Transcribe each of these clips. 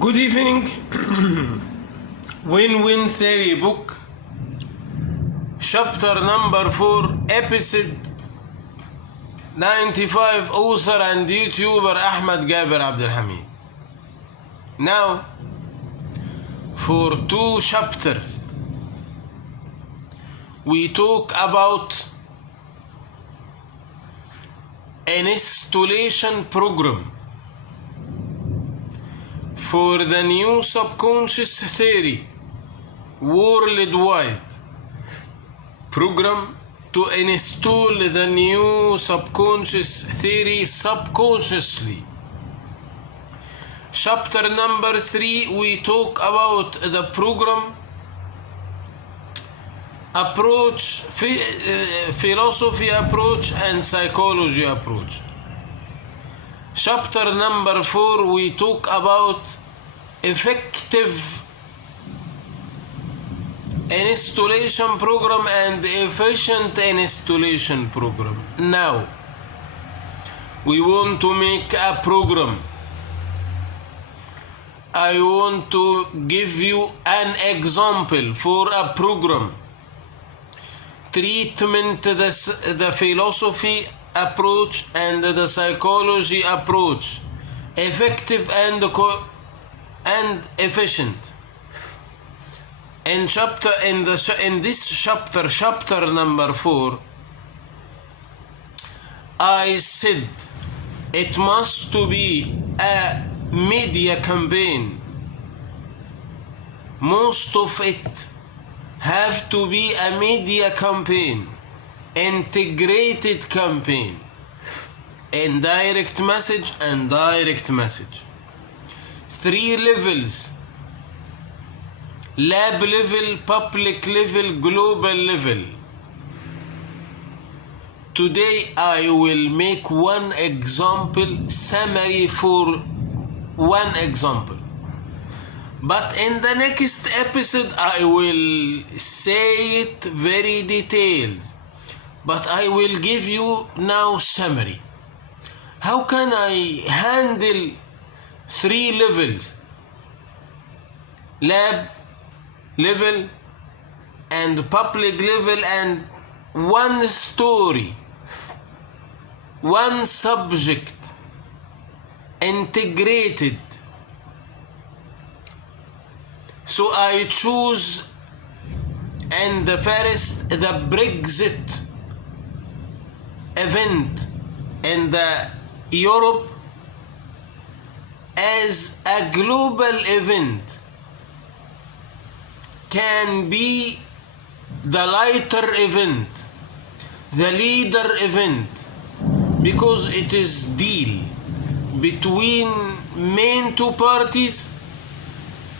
Good evening. Win-Win Theory book, chapter number 4, episode 95, author and YouTuber Ahmed Gaber Abdelhamid. Now, for 2 chapters, we talk about an installation program for the new subconscious theory worldwide, program to install the new subconscious theory subconsciously. Chapter number 3, we talk about the program approach, philosophy approach and psychology approach. Chapter number 4, we talk about effective installation program and efficient installation program. Now, we want to make a program. I want to give you an example for a program. Treatment, the philosophy approach and the psychology approach, effective and efficient. In this chapter, chapter number 4, I said it must to be a media campaign. Most of it have to be a media campaign, integrated campaign, indirect message and direct message. 3 levels: lab level, public level, global level. Today I will make one example, summary for one example. But in the next episode I will say it very detailed. But I will give you now summary. How can I handle 3 levels? Lab level and public level and one story, one subject, integrated. So I choose and the first, the Brexit event in the Europe as a global event can be the lighter event, the leader event, because it is deal between main 2 parties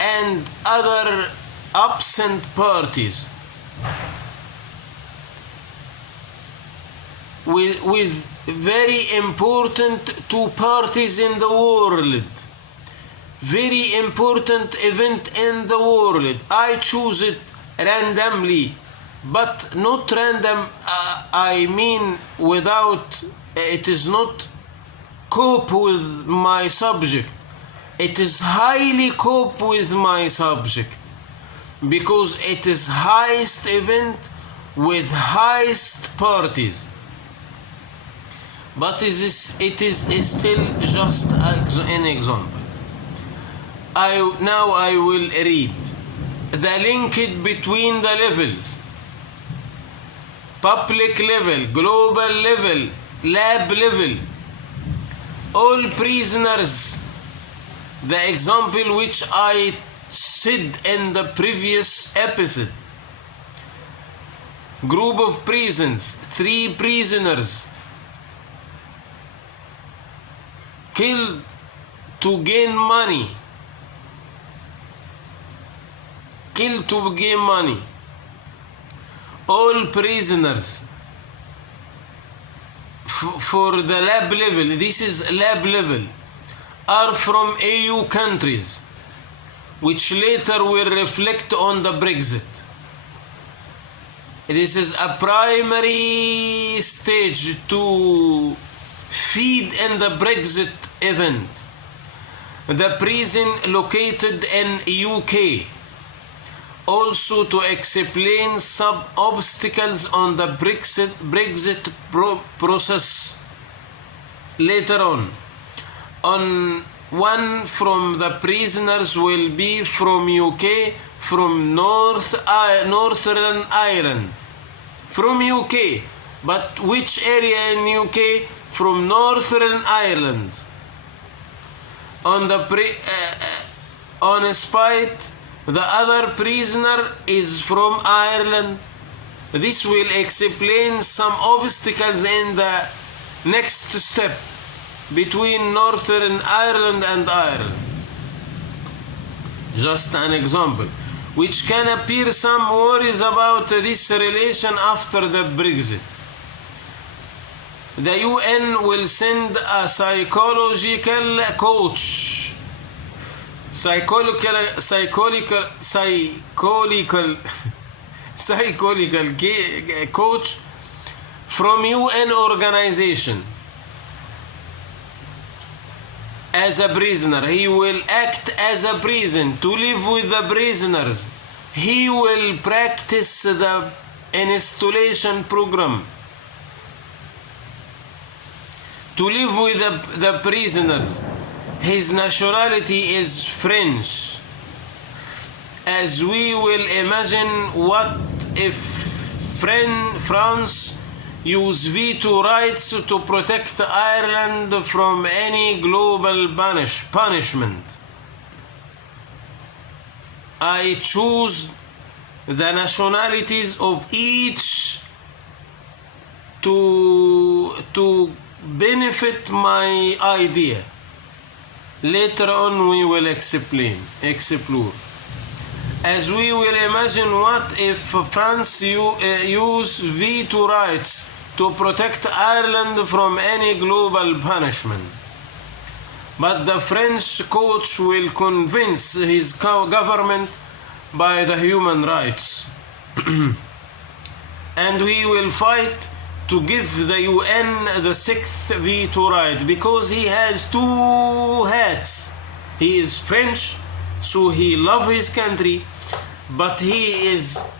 and other absent parties with very important 2 parties in the world, very important event in the world. I choose it randomly, but not random, I mean without, it is not cope with my subject. It is highly cope with my subject because it is highest event with highest parties. But it is still just an example. Now I will read the link between the levels: public level, global level, lab level. All prisoners, the example which I said in the previous episode. Group of prisons, 3 prisoners killed to gain money. Killed to gain money. All prisoners for the lab level, this is lab level, are from EU countries, which later will reflect on the Brexit. This is a primary stage to feed in the Brexit event. the prison located in UK. Also to explain some obstacles on the Brexit process later on. One from the prisoners will be from UK, from Northern Ireland. From UK, but which area in UK? From Northern Ireland. On spite, the other prisoner is from Ireland. This will explain some obstacles in the next step between Northern Ireland and Ireland. Just an example, which can appear some worries about this relation after the Brexit. The UN will send a psychological coach, coach from UN organization as a prisoner. He will act as a prison to live with the prisoners. He will practice the installation program to live with the prisoners. His nationality is French. As we will imagine, what if France use veto rights to protect Ireland from any global punishment? I choose the nationalities of each to benefit my idea. Later on we will explore. As we will imagine, what if France use veto rights to protect Ireland from any global punishment? But the French coach will convince his government by the human rights. And we will fight to give the UN the sixth veto right, because he has two hats. He is French, so he loves his country, but he is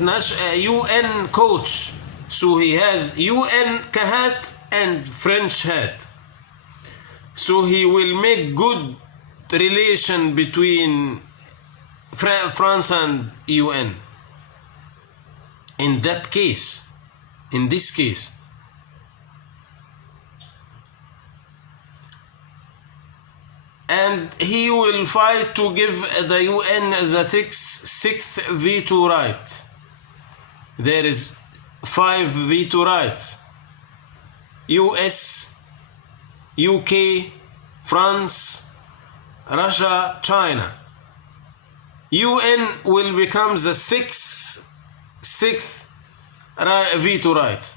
a UN coach, so he has UN hat and French hat. So he will make good relation between France and UN. In this case, and he will fight to give the UN the sixth veto right. There is 5 veto rights: US, UK, France, Russia, China. UN will become the sixth veto rights.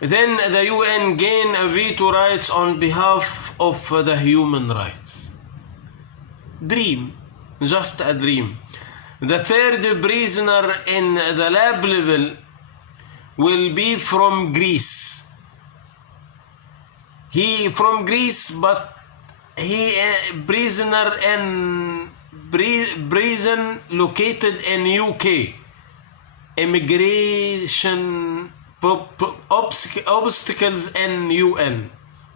Then the UN gain a veto rights on behalf of the human rights. Dream, just a dream. The third prisoner in the lab level will be from Greece. He from Greece, but he prisoner in prison located in UK. Immigration obstacles in UN,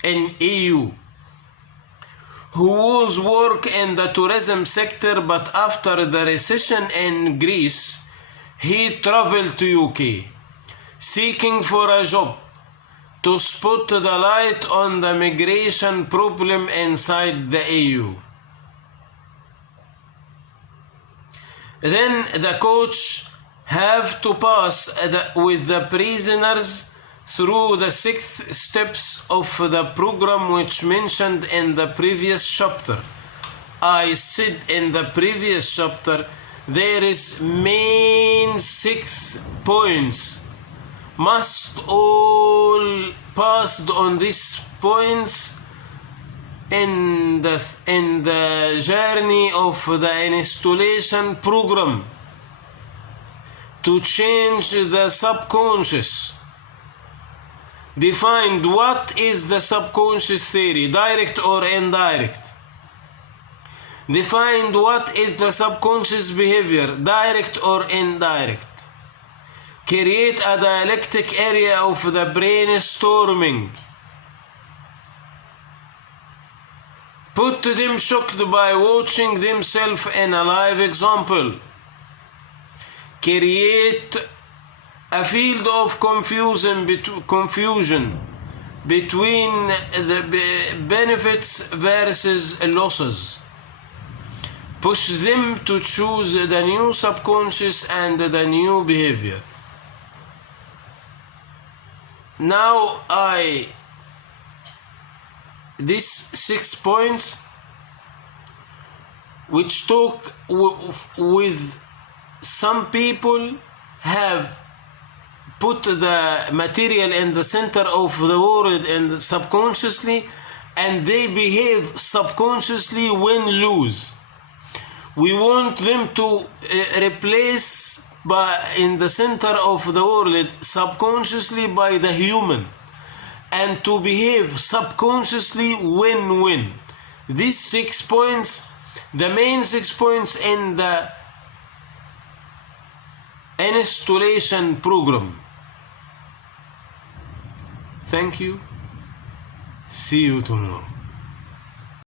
in EU, who was work in the tourism sector, but after the recession in Greece, he traveled to UK, seeking for a job to spot the light on the migration problem inside the EU. Then the coach have to pass with the prisoners through the 6 steps of the program which mentioned in the previous chapter. I said in the previous chapter there is main 6 points. Must all passed on these points in the journey of the installation program to change the subconscious defined what is the subconscious theory, direct or indirect. Defined what is the subconscious behavior, direct or indirect. Create a dialectic area of the brainstorming. Put them shocked by watching themselves in a live example. Create a field of confusion between the benefits versus losses. Push them to choose the new subconscious and the new behavior. Now these 6 points which talk with some people have put the material in the center of the world and subconsciously, and they behave subconsciously when lose. We want them to replace in the center of the world subconsciously by the human, and to behave subconsciously win-win. These 6 points, the main 6 points in the installation program. Thank you. See you tomorrow.